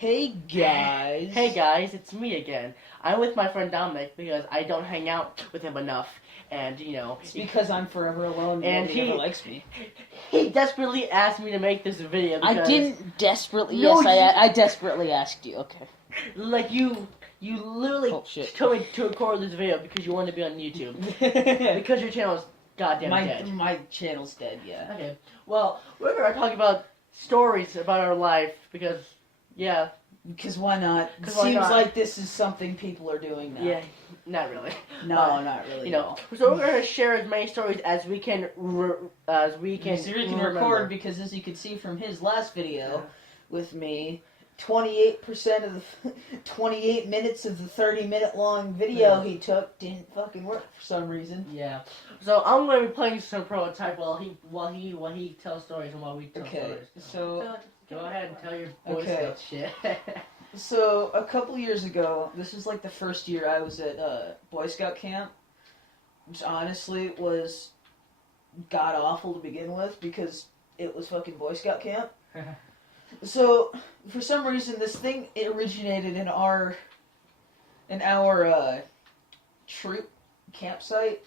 Hey guys. Hey guys, it's me again. I'm with my friend Dominic because I don't hang out with him enough, and It's because I'm forever alone and he never likes me. He desperately asked me to make this video because... I didn't desperately. No, I desperately asked you. Okay. Like you literally told me to record this video because you wanted to be on YouTube. Because your channel is goddamn dead. My channel's dead. Yeah. Okay. Well, we're gonna talk about stories about our life because. Yeah. Because why not? It seems like this is something people are doing now. Yeah, not really. No, but, not really. You know, so we're gonna share as many stories as we can. Record because, as you can see from his last video with me, 28% of the 28 minutes of the 30-minute long video he took didn't fucking work for some reason. Yeah. So I'm gonna be playing some prototype while he tells stories and while we tell stories. So go ahead and tell your Boy Scout shit. So, a couple years ago, this was like the first year I was at Boy Scout camp, which honestly was god-awful to begin with because it was fucking Boy Scout camp. So, for some reason, this thing originated in our troop campsite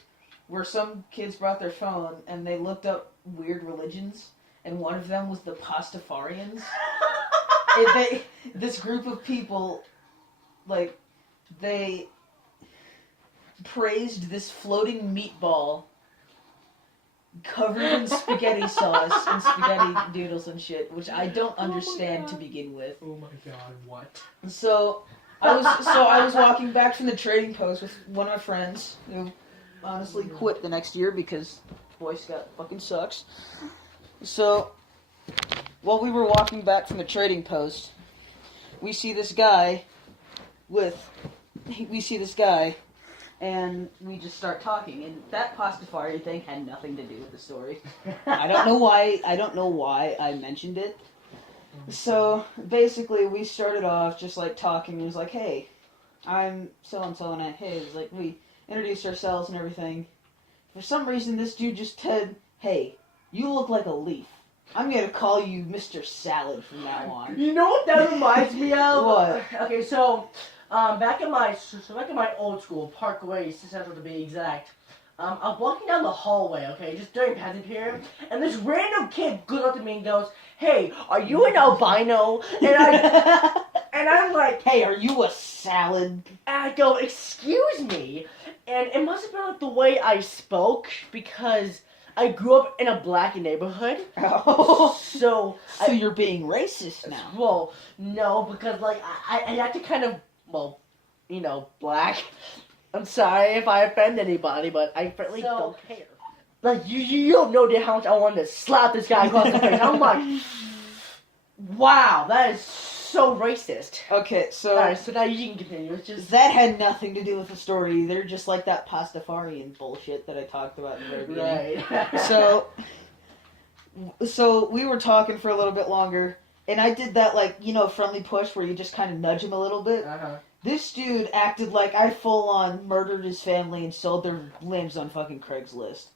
where some kids brought their phone and they looked up weird religions. And one of them was the Pastafarians. This group of people, like, they praised this floating meatball covered in spaghetti sauce and spaghetti noodles and shit, which I don't understand to begin with. Oh my god, what? So I was walking back from the trading post with one of my friends who honestly quit the next year because Boy Scout fucking sucks. So, while we were walking back from the trading post, we see this guy, and we just start talking, and that Pastafari thing had nothing to do with the story. I don't know why I mentioned it. So, basically, we started off just, like, talking, and it was like, hey, I'm so-and-so, and hey, it was like, we introduced ourselves and everything. For some reason, this dude just said, hey, you look like a leaf. I'm gonna call you Mr. Salad from now on. You know what that reminds me of? What? Okay, so back in my old school, Parkway Central to be exact. I was walking down the hallway, okay, just during passing period, and this random kid goes up to me and goes, "Hey, are you an albino?" And I'm like, "Hey, are you a salad?" And I go, "Excuse me," and it must have been like the way I spoke because I grew up in a black neighborhood. Oh. So you're being racist now. Well, no, because, like, I had to kind of, black. I'm sorry if I offend anybody, but I really don't care. Like, you don't know how much I wanted to slap this guy across the face. I'm like, wow, that is so racist. Okay, so... Alright, so now you can continue. It's just... That had nothing to do with the story either, just like that Pastafarian bullshit that I talked about in the very beginning. Right. So we were talking for a little bit longer, and I did that, like, friendly push where you just kind of nudge him a little bit. Uh-huh. This dude acted like I full-on murdered his family and sold their limbs on fucking Craigslist.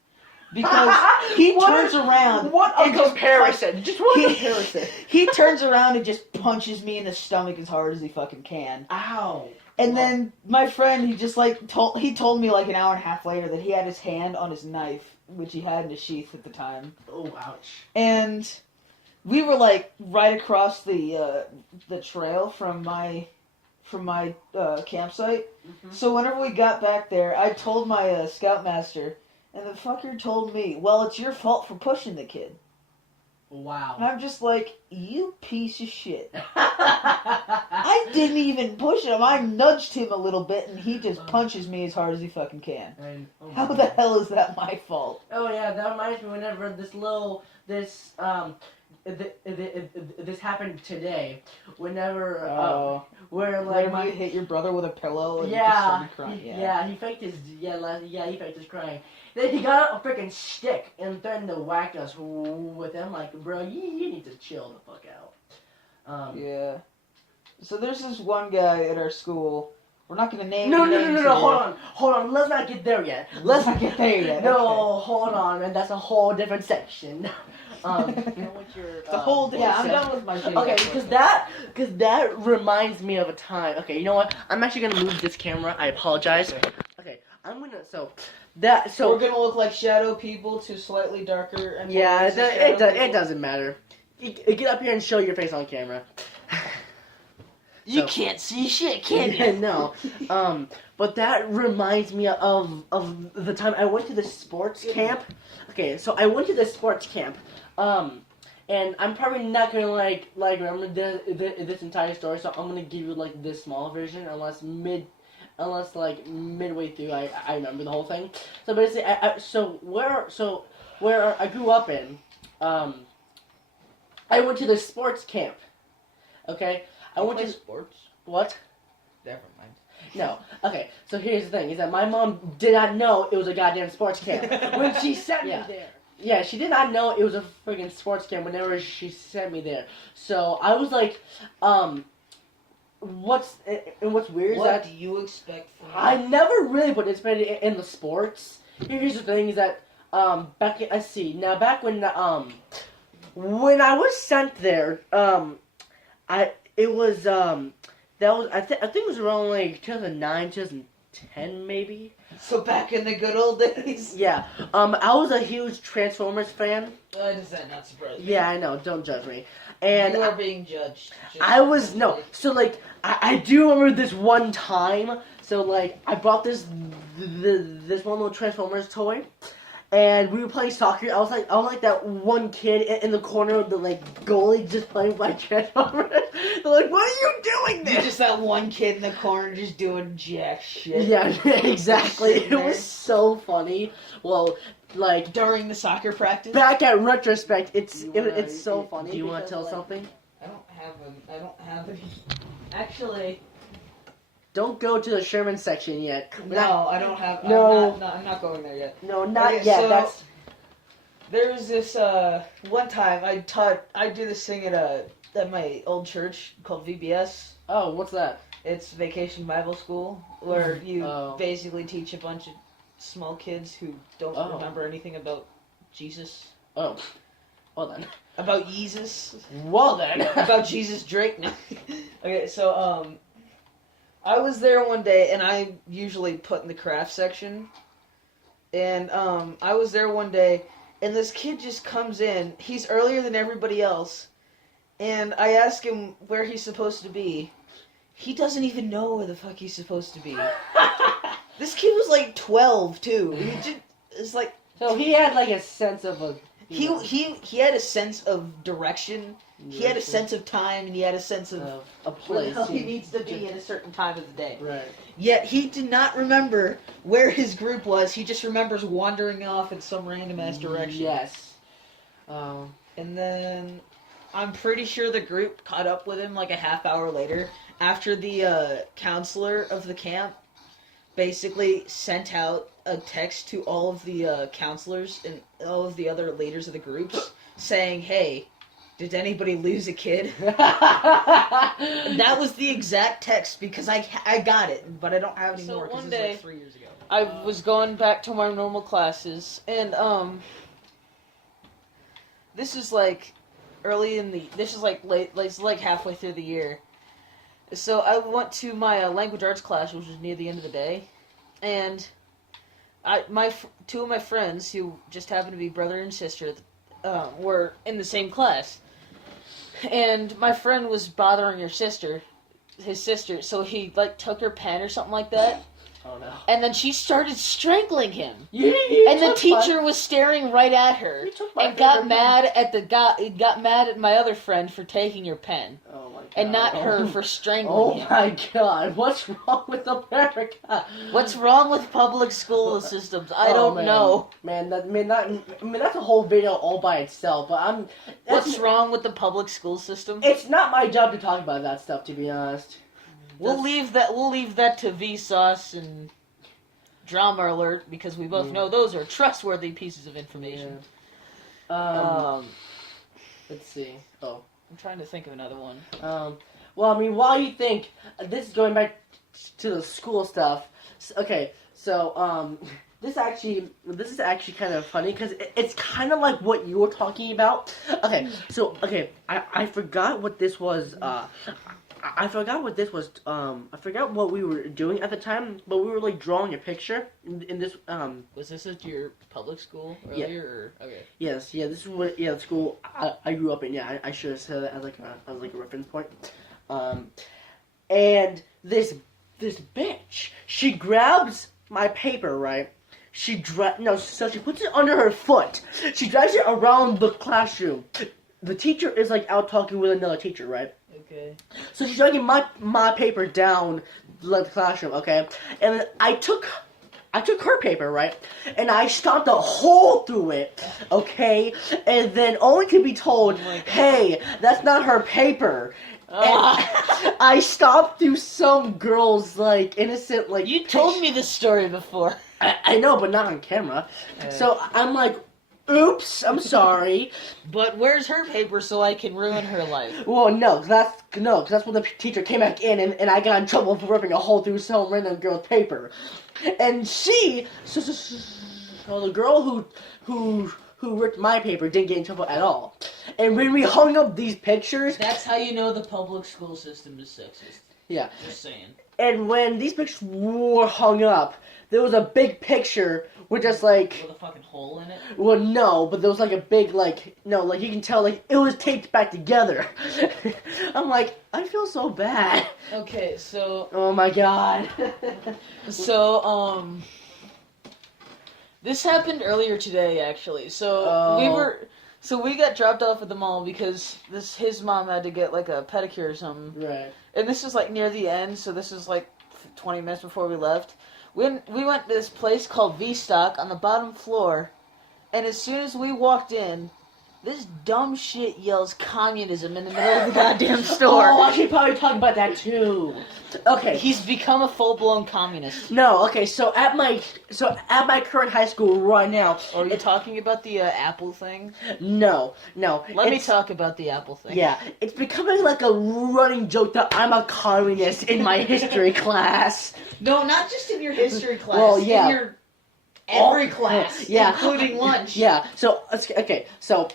Because he turns around. What a comparison! Just one comparison. He turns around and just punches me in the stomach as hard as he fucking can. Ow! And then my friend, he just told me like an hour and a half later that he had his hand on his knife, which he had in a sheath at the time. Oh, ouch! And we were like right across the trail from my campsite. Mm-hmm. So whenever we got back there, I told my scoutmaster. And the fucker told me, well, it's your fault for pushing the kid. Wow. And I'm just like, you piece of shit. I didn't even push him. I nudged him a little bit, and he just punches me as hard as he fucking can. How the hell is that my fault? Oh, yeah, that reminds me whenever this happened today. Whenever, where like you hit your brother with a pillow and yeah, he started crying. He faked his crying. Then he got a freaking stick and threatened to whack us with him. Like, bro, you need to chill the fuck out. Yeah. So there's this one guy at our school. We're not gonna name. No. Hold on. Let's not get there yet. Let's not get there yet. No, hold on, man. That's a whole different section. You know what your The whole day. voice I'm said? done with my video. Okay, because that reminds me of a time. Okay, you know what? I'm actually gonna move this camera. I apologize. Okay, I'm gonna so we're gonna look like shadow people to slightly darker. And yeah, more shadow it people. doesn't matter. Get up here and show your face on camera. You can't see shit, can you? No. But that reminds me of the time I went to the sports camp. Okay, so I went to the sports camp. And I'm probably not gonna like remember this entire story, so I'm gonna give you like this small version, unless like midway through I remember the whole thing. So basically, where I grew up in, I went to the sports camp. Okay, I went to sports. What? Never mind. No. Okay, so here's the thing, is that my mom did not know it was a goddamn sports camp when she sent me there. Yeah, she did not know it was a friggin' sports camp whenever she sent me there. So I was like, what's weird is that... What do you expect from me? I never really participated in the sports. Here's the thing, is that, back when I was sent there, I think it was around like 2009, 2010 maybe. So back in the good old days. Yeah. I was a huge Transformers fan. Does that not surprise me? Yeah, I know. Don't judge me. And you are being judged. So like I do remember this one time. So like I bought this one little Transformers toy. And we were playing soccer. I was like that one kid in the corner of the like goalie just playing by Transformers. They're like, "What are you doing there?" You're just that one kid in the corner just doing jack shit. Yeah, exactly. It was so funny. Well, like during the soccer practice. Back at retrospect, it's so funny. Do you want to tell something? I don't have any. Actually. Don't go to the Sherman section yet. No, I don't have. No. I'm not going there yet. No, not yet. So, there was this one time I do this thing at my old church called VBS. Oh, what's that? It's Vacation Bible School, where you basically teach a bunch of small kids who don't remember anything about Jesus. Oh, well then. About Jesus. Well then. About Jesus Drake. No. Okay, so I was there one day, and I usually put in the craft section. And I was there one day, and this kid just comes in. He's earlier than everybody else. And I ask him where he's supposed to be. He doesn't even know where the fuck he's supposed to be. This kid was like 12, too. It's like... So he had like a sense of a... He had a sense of direction. He had a sense of time, and he had a sense of a place. Where he needs to be at a certain time of the day. Right. Yet he did not remember where his group was. He just remembers wandering off in some random ass direction. Yes. And then I'm pretty sure the group caught up with him like a half hour later after the counselor of the camp basically sent out a text to all of the counselors and all of the other leaders of the groups saying, "Hey, did anybody lose a kid?" That was the exact text because I got it, but I don't have it anymore because it was like 3 years ago. I was going back to my normal classes, and this is like like halfway through the year. So I went to my language arts class, which was near the end of the day, and two of my friends, who just happened to be brother and sister, were in the same class. And my friend was bothering his sister, so he like took her pen or something like that. Oh no. And then she started strangling him. And the teacher was staring right at her and got mad at my other friend for taking her pen. Oh my god. And not her for strangling him. Oh my god, what's wrong with America? What's wrong with public school systems? I don't know. That's a whole video all by itself, but What's wrong with the public school system? It's not my job to talk about that stuff, to be honest. We'll leave that to Vsauce and Drama Alert, because we both know those are trustworthy pieces of information. Yeah. Let's see. Oh. I'm trying to think of another one. Well, I mean, while you think, this is going back to the school stuff. Okay, so, This is actually kind of funny because it's kind of like what you were talking about. Okay, so I forgot what this was. I forgot what this was. I forgot what we were doing at the time, but we were like drawing a picture in this. Was this at your public school earlier? Or? Okay. Yes, yeah. This is what the school I grew up in. Yeah, I should have said that as like a reference point. And this bitch, she grabs my paper, right? So she puts it under her foot. She drags it around the classroom. The teacher is like out talking with another teacher, right? Okay. So she's dragging my paper down the classroom, okay? And then I took her paper, right? And I stomped a hole through it, okay? And then only to be told, hey, that's not her paper. And I stomped through some girl's, like, innocent, like... You told me this story before. I know, but not on camera. So I'm like, oops, I'm sorry. But where's her paper so I can ruin her life? Well, no, cause that's when the teacher came back in and I got in trouble for ripping a hole through some random girl's paper. And so the girl who ripped my paper didn't get in trouble at all. And when we hung up these pictures... That's how you know the public school system is sexist. Yeah. Just saying. And when these pictures were hung up, there was a big picture with just like... With a fucking hole in it? Well, no, but there was like a big, like... No, like you can tell, like, it was taped back together. I'm like, I feel so bad. Okay, so... Oh my god. So, this happened earlier today, actually. So, we got dropped off at the mall because his mom had to get, like, a pedicure or something. Right. And this was, like, near the end, so this was, like, 20 minutes before we left. We went to this place called V-Stock on the bottom floor, and as soon as we walked in, this dumb shit yells communism in the middle of the goddamn store. Oh, I should probably talk about that too. Okay. He's become a full-blown communist. No, okay, so at my current high school right now... Are you talking about the Apple thing? No. Let me talk about the Apple thing. Yeah, it's becoming like a running joke that I'm a communist in my history class. No, not just in your history class. Well, yeah. In your every class, yeah. including lunch. Yeah, so, okay, so...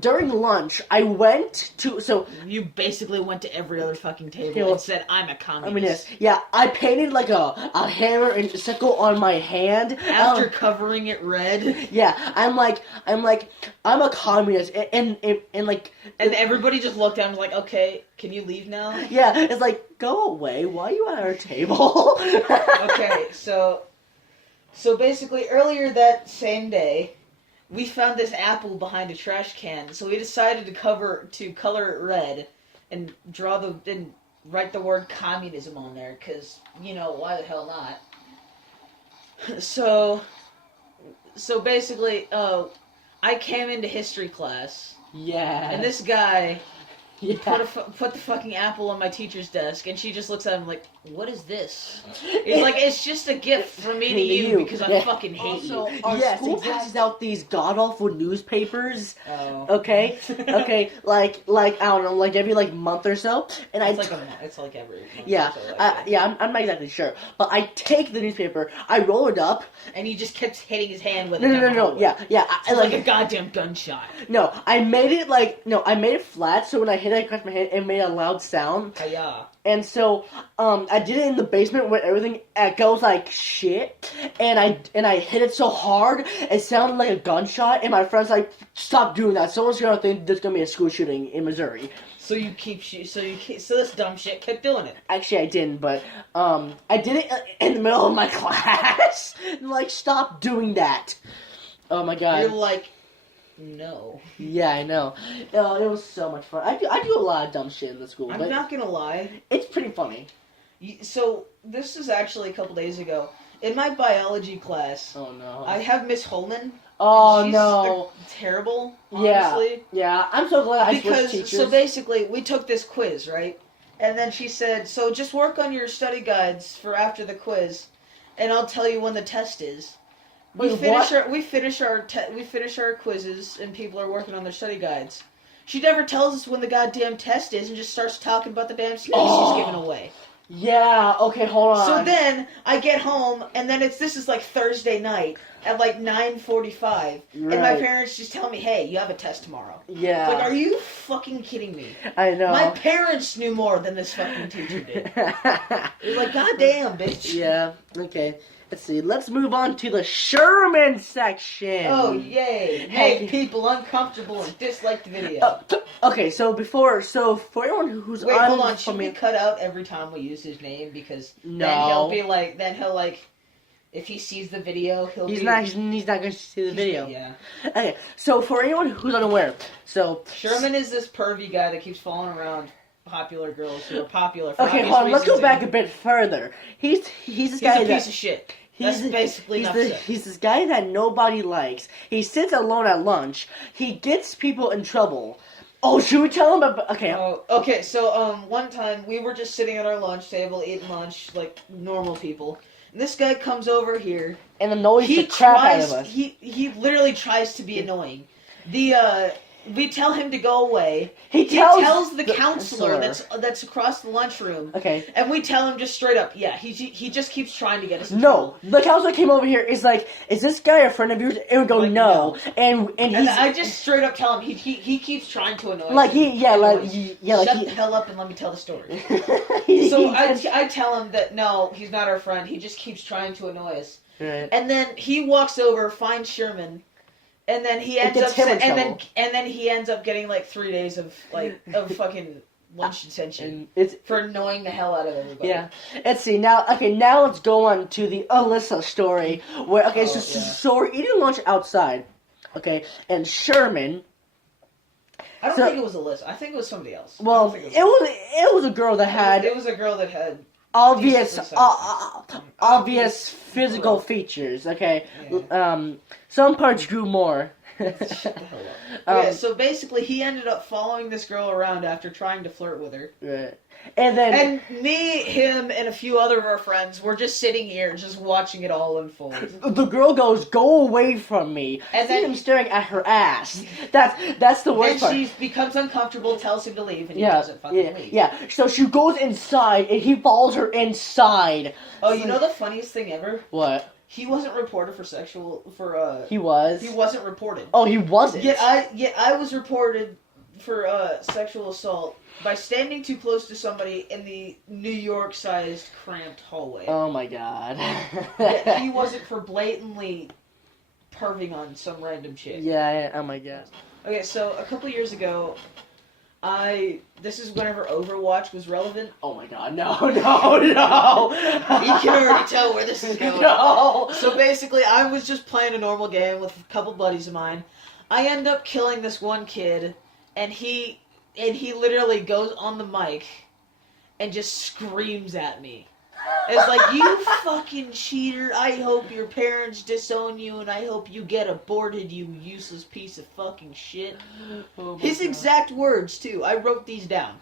during lunch, I went to, You basically went to every other fucking table and said, I'm a communist. Yeah, I painted like a hammer and sickle on my hand. After covering it red. Yeah, I'm a communist, and everybody just looked at him and was like, okay, can you leave now? Yeah, it's like, go away, why are you at our table? Okay, so basically, earlier that same day, we found this apple behind a trash can, so we decided to color it red and write the word communism on there, because, why the hell not? So basically, I came into history class. Yeah. And this guy Yeah. Put the fucking apple on my teacher's desk, and she just looks at him like, "What is this?" It's like, it's just a gift from me to you because I fucking hate you. Our school passes out these god awful newspapers. Oh. Okay, like I don't know, like every month or so, and it's like every month. Yeah, or so, I'm not exactly sure, but I take the newspaper, I roll it up, and he just kept hitting his hand with it. No, yeah, it's like a goddamn gunshot. No, I made it flat, so when I hit it across my hand, it made a loud sound. Yeah. And so, I did it in the basement where everything echoes like shit, and I hit it so hard, it sounded like a gunshot, and my friend's like, "Stop doing that, someone's gonna think there's gonna be a school shooting in Missouri." So this dumb shit kept doing it. Actually, I didn't, but, I did it in the middle of my class. Stop doing that. Oh my god. You're like, no. Yeah, I know. Oh, it was so much fun. I do a lot of dumb shit in the school. I'm not gonna lie. It's pretty funny. So, this is actually a couple days ago. In my biology class, oh no, I have Miss Holman. Oh she's no, terrible. Honestly. Yeah. I'm so glad I switched teachers. So basically, we took this quiz, right? And then she said, "So just work on your study guides for after the quiz, and I'll tell you when the test is." We finish our quizzes, and people are working on their study guides. She never tells us when the goddamn test is, and just starts talking about the damn space she's giving away. Yeah, okay, hold on. So then I get home, and then this is like Thursday night at like 9:45, and my Right. parents just tell me, "Hey, you have a test tomorrow." Yeah. Like, are you fucking kidding me? I know. My parents knew more than this fucking teacher did. They're like, "God damn, bitch." Yeah, okay. Let's see. Let's move on to the Sherman section. Oh, yay. Hey. Make people uncomfortable and dislike the video. Okay, so for anyone who's Wait, hold on. Should we cut out every time we use his name? Because then he'll be like, if he sees the video, he's not going to see the video. Yeah. Okay, so for anyone who's unaware, Sherman is this pervy guy that keeps following around popular girls who are popular for okay, obvious hold on, let's go reasons, back and a bit further. He's this guy a piece of shit. That's basically enough said. He's this guy that nobody likes. He sits alone at lunch. He gets people in trouble. Oh, should we tell him about... Okay. Okay, so, one time, we were just sitting at our lunch table, eating lunch, like normal people. And this guy comes over here. And annoys the crap out of us. He literally tries to be annoying. We tell him to go away. He tells the counselor that's across the lunchroom. Okay. And we tell him just straight up, yeah, he just keeps trying to get us in trouble. The counselor came over here, is like, is this guy a friend of yours? And we go, Like, no. And I just straight up tell him, he keeps trying to annoy like, us. Shut the hell up and let me tell the story. So I tell him that, no, he's not our friend. He just keeps trying to annoy us. Right. And then he walks over, finds Sherman, and then he ends up he ends up getting like 3 days of fucking lunch detention for annoying the hell out of everybody. Yeah. Let's see now. Okay, now let's go on to the Alyssa story. Where so we're eating lunch outside. Okay, and Sherman. I don't think it was Alyssa. I think it was somebody else. Well, it was a girl that had. It was a girl that had obvious physical features. Okay, yeah. Some parts grew more. Shut the hell up. Okay, so basically, he ended up following this girl around after trying to flirt with her. Right. And me, him, and a few other of our friends were just sitting here, just watching it all unfold. The girl goes, "Go away from me!" And then him staring at her ass. That's the worst part. And she becomes uncomfortable, tells him to leave, and he doesn't fucking leave. Yeah. So she goes inside, and he follows her inside. Oh, you know the funniest thing ever? What? He wasn't reported for He was. He wasn't reported. Oh, he wasn't. Yet I was reported for sexual assault by standing too close to somebody in the New York-sized cramped hallway. Oh my god. Yet he wasn't for blatantly perving on some random chick. Yeah. Oh my god. Okay, so a couple years ago, this is whenever Overwatch was relevant. Oh my god, no. You can already tell where this is going. No. So basically, I was just playing a normal game with a couple buddies of mine. I end up killing this one kid, and he literally goes on the mic and just screams at me. It's like, "You fucking cheater, I hope your parents disown you, and I hope you get aborted, you useless piece of fucking shit." Oh His exact words, too. I wrote these down.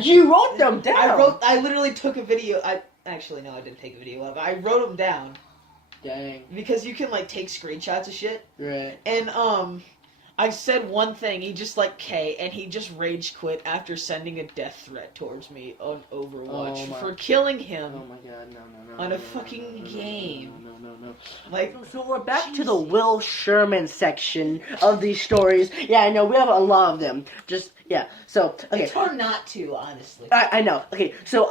You wrote them down? I literally took a video. Actually, no, I didn't take a video of it. I wrote them down. Dang. Because you can, take screenshots of shit. Right. And, I said one thing, he just K, and he just rage quit after sending a death threat towards me on Overwatch for killing him. Oh my god, no. On a fucking game. No. So we're back to the Will Sherman section of these stories. Yeah, I know, we have a lot of them. So, okay. It's hard not to, honestly. I know. Okay, so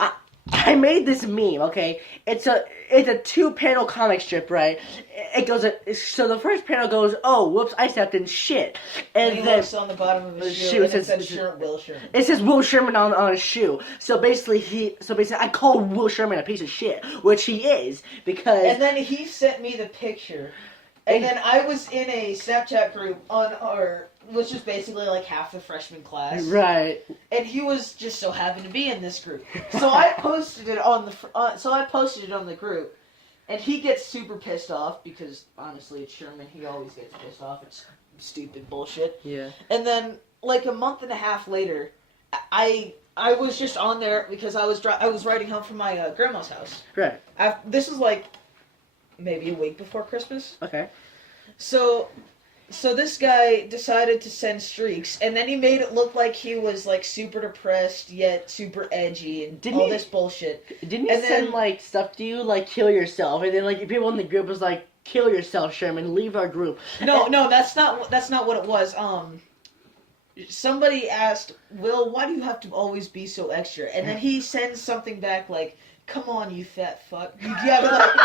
I made this meme, okay? It's a 2-panel comic strip, right? It goes, so the first panel goes, "Oh, whoops, I stepped in shit." And he then looks on the bottom of his shoe, and it says Will Sherman. It says Will Sherman on his shoe. So basically, I called Will Sherman a piece of shit, which he is, because... And then he sent me the picture, and then I was in a Snapchat group which is basically half the freshman class. Right. And he was just so happened to be in this group. So I posted it on the group, and he gets super pissed off because honestly, it's Sherman. He always gets pissed off. It's stupid bullshit. Yeah. And then a month and a half later, I was just on there because I was riding home from my grandma's house. Right. This is maybe a week before Christmas. Okay. So So this guy decided to send streaks, and then he made it look like he was like super depressed yet super edgy and Didn't all he- this bullshit. Didn't he And send then- like stuff to you, like kill yourself, and then like people in the group was like, kill yourself, Sherman, leave our group. No, that's not what it was. Somebody asked Will, why do you have to always be so extra? And then he sends something back like, "Come on, you fat fuck." Yeah, but like,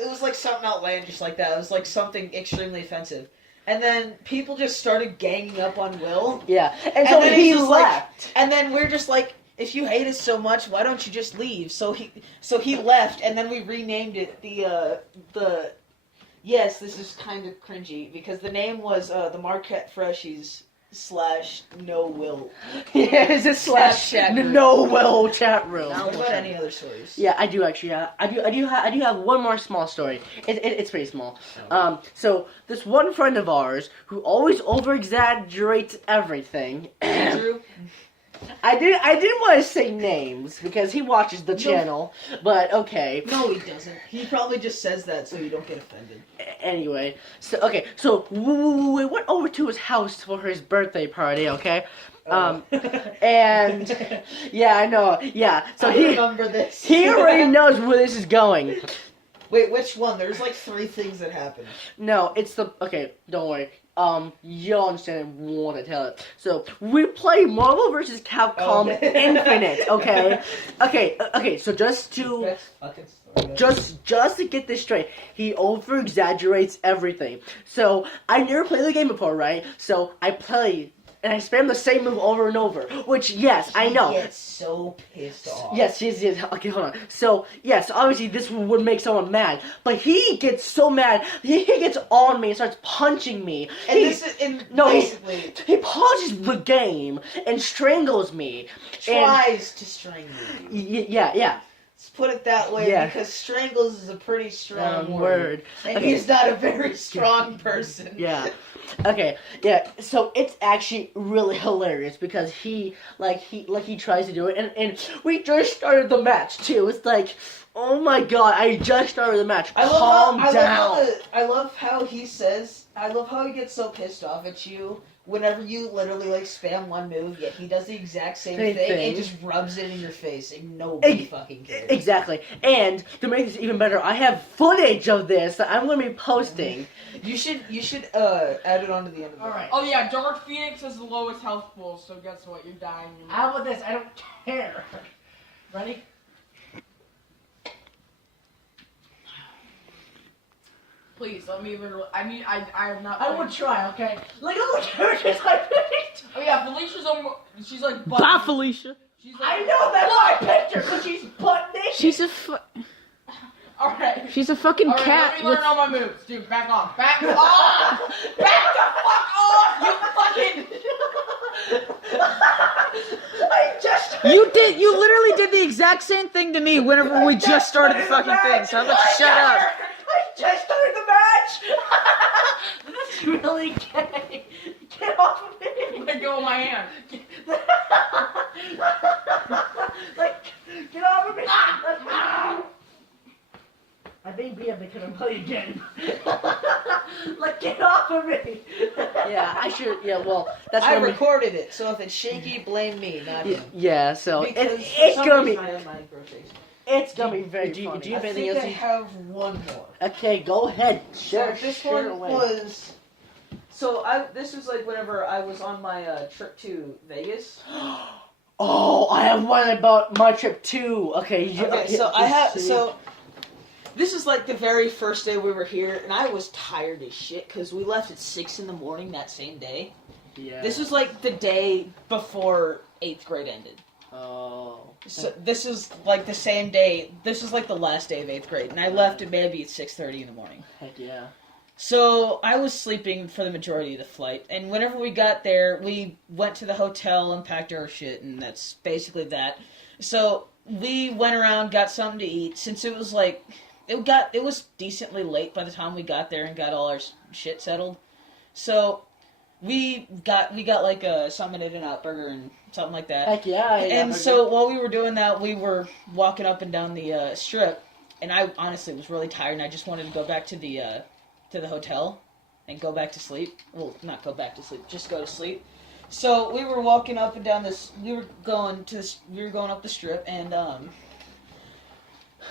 it was like something outlandish like that. It was like something extremely offensive. And then people just started ganging up on Will. Yeah, and so then he he's just like- left. And then we're just like, if you hate us so much, why don't you just leave? So he left, and then we renamed it the. Yes, this is kind of cringy because the name was the Marquette Freshies / No Will. Yeah, it's a Snapchat group. no well chat room. What about any other stories? Yeah, I do actually. I do have one more small story. It's pretty small. So this one friend of ours who always over exaggerates everything. Andrew? I didn't want to say names because he watches the channel, but okay. No, he doesn't. He probably just says that so you don't get offended. Anyway, so we went over to his house for his birthday party, okay? And yeah, I know. Yeah, so I remember this. he already knows where this is going. Wait, which one? There's like 3 things that happen. No, it's okay. Don't worry. You'll understand when I tell it. So we play Marvel vs. Capcom Infinite. Okay. So just to get this straight, he over exaggerates everything. So I never played the game before, right? So I play. And I spam the same move over and over. Which, yes, I know. He gets so pissed off. Yes. Okay, hold on. So, yes, obviously this would make someone mad. But he gets so mad, he gets on me and starts punching me. Basically... He pauses the game and strangles me. Tries to strangle you. Yeah. Let's put it that way, Yeah. because strangles is a pretty strong word. And Okay. he's not a very strong person. Yeah. Okay, yeah, so it's actually really hilarious because he tries to do it, and we just started the match, too. It's like, oh my god, I just started the match. Calm down. I love how he gets so pissed off at you whenever you literally, like, spam one move, yet he does the exact same thing and just rubs it in your face, and nobody fucking cares. Exactly. And to make this even better, I have footage of this that I'm going to be posting. You should add it on to the end of the Alright. Oh yeah, Dark Phoenix has the lowest health pool, so guess what? You're dying. How about this? I don't care. Ready? Please, let me literally. I am not. I would try, okay? Look at the characters I picked! Oh yeah, Felicia's almost. She's like. Bye, Felicia. She's I like, know, that's why I picked her, because she's butt naked! Alright. She's a fucking Alright, cat. let me learn all my moves. Dude, back off. Back off! Back the fuck off! You fucking. I just... You literally did the exact same thing to me whenever we just started the fucking thing. So how about you shut up? I just started the match! That's really gay. Get off of me! Let go of my hand. Like, get off of me! I think BM they couldn't play again. Like, get off of me! Yeah, I should. Yeah, well, that's I gonna recorded it, so if it's shaky, blame me, not be. him. Yeah, so Because it's for some gonna be. reason I have mic rotation. It's gonna be very Do funny. you have anything else? I have one more. Okay, go ahead. Sure, So this sure one away. was. This was like whenever I was on my trip to Vegas. Oh, I have one about my trip too. Okay, So this is like the very first day we were here, and I was tired as shit because we left at 6 in the morning that same day. Yeah. This was like the day before 8th grade ended. Oh. So this is like the same day. This is like the last day of 8th grade, and I left at maybe at 6:30 in the morning. Heck yeah. So I was sleeping for the majority of the flight, and whenever we got there, we went to the hotel and packed our shit, and that's basically that. So we went around, got something to eat, since it was like, it was decently late by the time we got there and got all our shit settled. So we got like something In-N-Out burger and something like that. Heck yeah. And so while we were doing that, we were walking up and down the strip, and I honestly was really tired, and I just wanted to go back to the hotel. and go back to sleep. Well, not go back to sleep, just go to sleep. So we were walking up and down this. We were going up the strip, and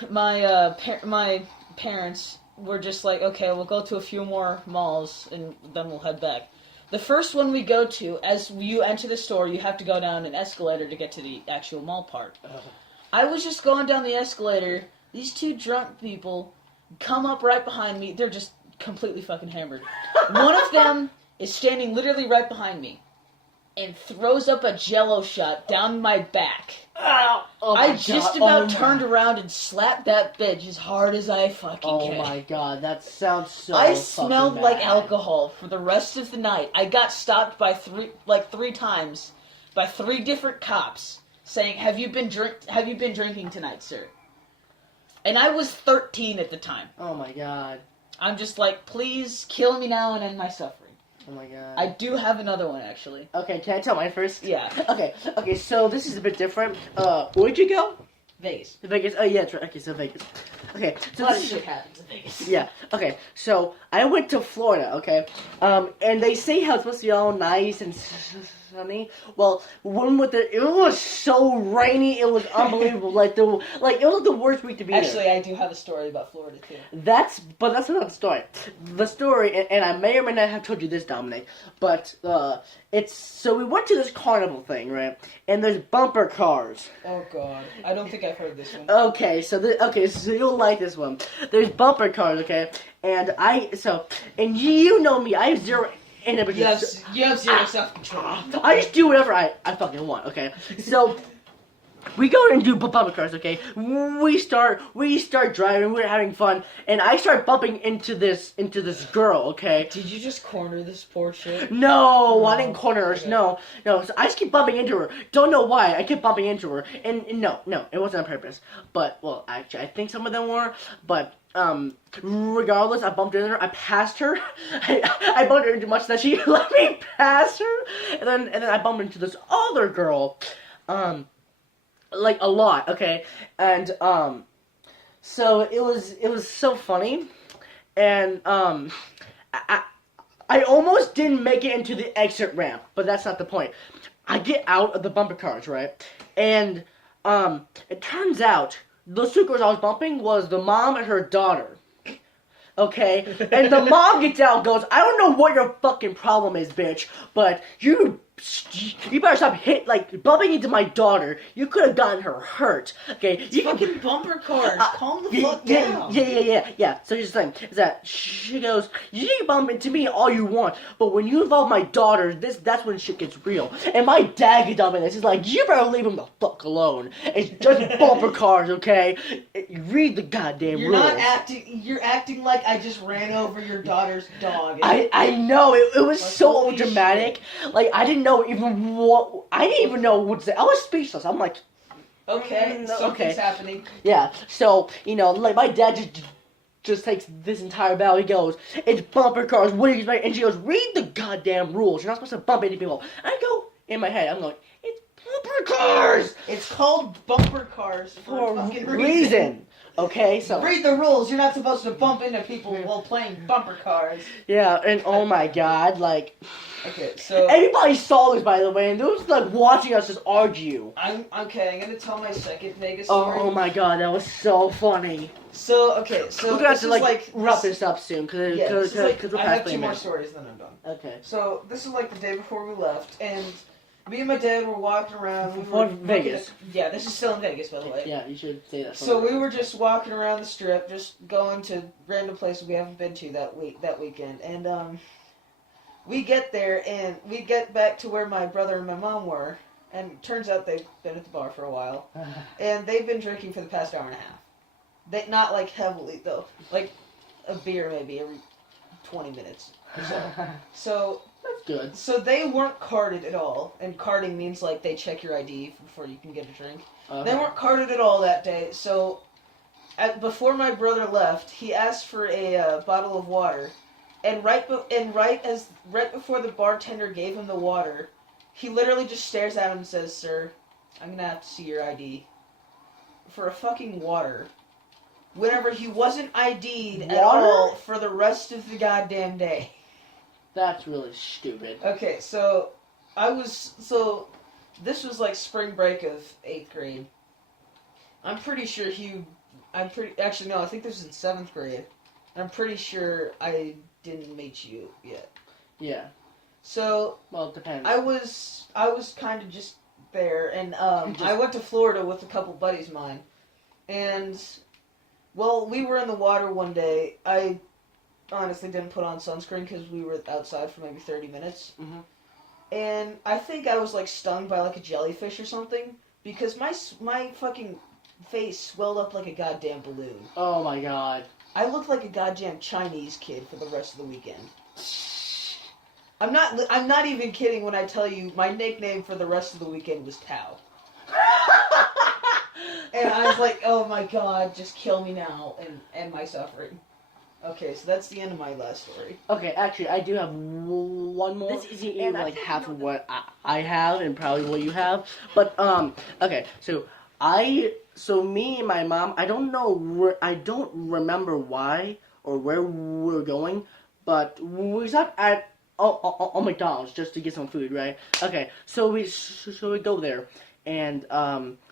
my parents were just like, okay, we'll go to a few more malls and then we'll head back. The first one we go to, as you enter the store, you have to go down an escalator to get to the actual mall part. I was just going down the escalator. These two drunk people come up right behind me. They're just completely fucking hammered. One of them is standing literally right behind me and throws up a Jello shot down my back. Oh I just about turned around and slapped that bitch as hard as I fucking can. Oh my god, that sounds so I fucking smelled bad. like alcohol for the rest of the night. I got stopped by three times by 3 different cops saying, "Have you been drinking tonight, sir?" And I was 13 at the time. Oh my god. I'm just like, please kill me now and end my suffering. Oh my god. I do have another one, actually. Okay, can I tell mine first? Yeah. Okay, so this is a bit different. Where'd you go? Vegas. Vegas. Oh yeah, that's right. Okay, so Vegas. Okay, so A lot of this shit happens in Vegas. yeah. Okay, so I went to Florida. Okay, and they say how it's supposed to be all nice and sunny. Well, when with it was so rainy. It was unbelievable. It was the worst week to be there. Actually, I do have a story about Florida, too. That's not the story. The story, and I may or may not have told you this, Dominic, but it's so we went to this carnival thing, right? And there's bumper cars. Oh, God. I don't think I've heard this one. Okay, so you'll like this one. There's bumper cars, okay, and you know me, I have zero inhibitions. You have zero self-control. I just do whatever I fucking want, okay? So we go and do bumper cars, okay? We start driving, we're having fun, and I start bumping into this girl, okay? Did you just corner this poor shit? No, I didn't corner her. Okay. No. So I just keep bumping into her. Don't know why. I kept bumping into her, and no, it wasn't on purpose. But well, actually, I think some of them were. But regardless, I bumped into her. I passed her. I bumped her too much that she let me pass her, and then I bumped into this other girl. Like a lot, okay, and so it was so funny, and I almost didn't make it into the exit ramp, but that's not the point. I get out of the bumper cars, right, and it turns out those 2 girls I was bumping was the mom and her daughter. Okay, and the mom gets out and goes, "I don't know what your fucking problem is, bitch, but you better stop bumping into my daughter. You could have gotten her hurt." Okay, You fucking bumper cars. Calm the fuck down. Yeah. So here's the thing: is that she goes, "You can bump into me all you want, but when you involve my daughter, that's when shit gets real." And my dad gets up in this. He's like, "You better leave him the fuck alone. It's just bumper cars, okay? Read the goddamn rules." You're acting like I just ran over your daughter's dog. I know it was so Holy dramatic. Like I didn't even know what to say. I was speechless. I'm like, Okay, something's happening. yeah. So my dad just takes this entire battle. He goes, "It's bumper cars. What do you expect?" And she goes, "Read the goddamn rules. You're not supposed to bump into people." I go in my head. I'm going, "It's bumper cars It's called bumper cars for a fucking a reason." Okay, so Read the rules. You're not supposed to bump into people while playing bumper cars. yeah, and oh my god, Okay, so everybody saw this, by the way, and they was watching us just argue. I'm gonna tell my second Vegas story. Oh my god, that was so funny. So We're gonna have to wrap this up soon because we're I past have 3 2 more minutes. stories, then I'm done. Okay. So this is the day before we left, and me and my dad were walking around. We Before were Vegas. Yeah, this is still in Vegas, by the way. Yeah, you should say that. So we were just walking around the strip, just going to random places we haven't been to that weekend, and we get there and we get back to where my brother and my mom were, and it turns out they've been at the bar for a while, and they've been drinking for the past hour and a half. They not heavily though, a beer maybe every 20 minutes or so. So That's good. So they weren't carded at all, and carding means they check your ID before you can get a drink. They weren't carded at all that day, so before my brother left, he asked for a bottle of water, and right before the bartender gave him the water, he literally just stares at him and says, "Sir, I'm gonna have to see your ID for a fucking water." Whenever he wasn't ID'd at all for the rest of the goddamn day. That's really stupid. Okay, this was like spring break of 8th grade. I'm pretty sure actually no, I think this was in 7th grade. I'm pretty sure I didn't meet you yet. Yeah. So, Well, it depends. I was kind of just there, and I went to Florida with a couple buddies of mine, and well, we were in the water one day. I honestly didn't put on sunscreen because we were outside for maybe 30 minutes, and I think I was like stung by like a jellyfish or something because my fucking face swelled up like a goddamn balloon. Oh my god. I looked like a goddamn Chinese kid for the rest of the weekend. I'm not even kidding when I tell you my nickname for the rest of the weekend was Tao. And I was like, oh my god, just kill me now and end my suffering. Okay, so that's the end of my last story. Okay, actually, I do have one more. This isn't even like half of what I have and probably what you have. But, okay, so me and my mom, I don't remember why or where we were going, but we stopped at McDonald's just to get some food, right? Okay, so we go there, and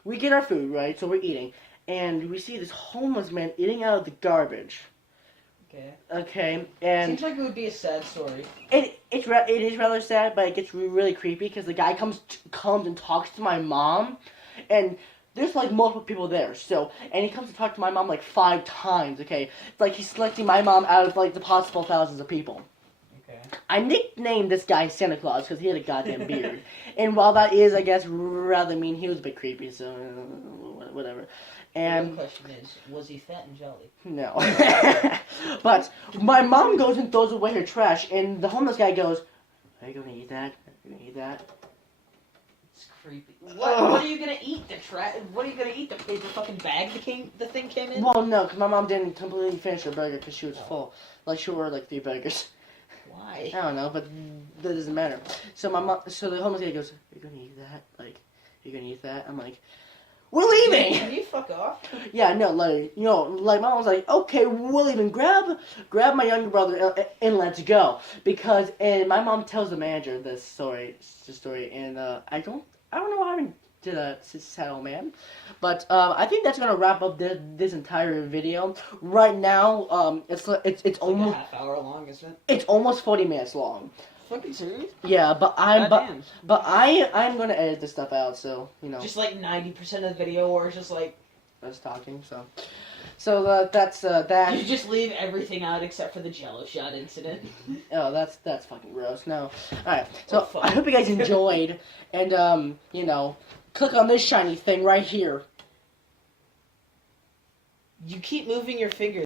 we get our food, right? So we're eating, and we see this homeless man eating out of the garbage. Okay, and seems like it would be a sad story. It is rather sad, but it gets really creepy because the guy comes and talks to my mom, and there's like multiple people there. So, and he comes to talk to my mom like 5 times. Okay, it's like he's selecting my mom out of like the possible thousands of people. Okay. I nicknamed this guy Santa Claus because he had a goddamn beard, and while that is, I guess, rather mean, he was a bit creepy. So, whatever. And the question is, was he fat and jolly? No. But my mom goes and throws away her trash, and the homeless guy goes, "Are you gonna eat that? Are you gonna eat that?" It's creepy. What are you gonna eat? What are you gonna eat? The fucking bag the thing came in? Well, no, because my mom didn't completely finish her burger because she was full. Like, she ordered like 3 burgers. Why? I don't know, but that doesn't matter. So the homeless guy goes, "Are you gonna eat that? Like, are you gonna eat that?" I'm like, "We're leaving!" Can you fuck off? Yeah, no, like, like, my mom was like, "Okay, we'll leave, grab my younger brother and let's go." And my mom tells the manager this story, and I don't know what happened to that sad old man, but I think that's gonna wrap up this entire video. Right now, it's almost like a half hour long, isn't it? It's almost 40 minutes long. Fucking serious? Yeah, but I'm gonna edit this stuff out, so just like 90% of the video, or it's just like us talking. So that's that. You just leave everything out except for the Jello shot incident. Oh, that's fucking gross. No. All right. So I hope you guys enjoyed, and click on this shiny thing right here. You keep moving your finger.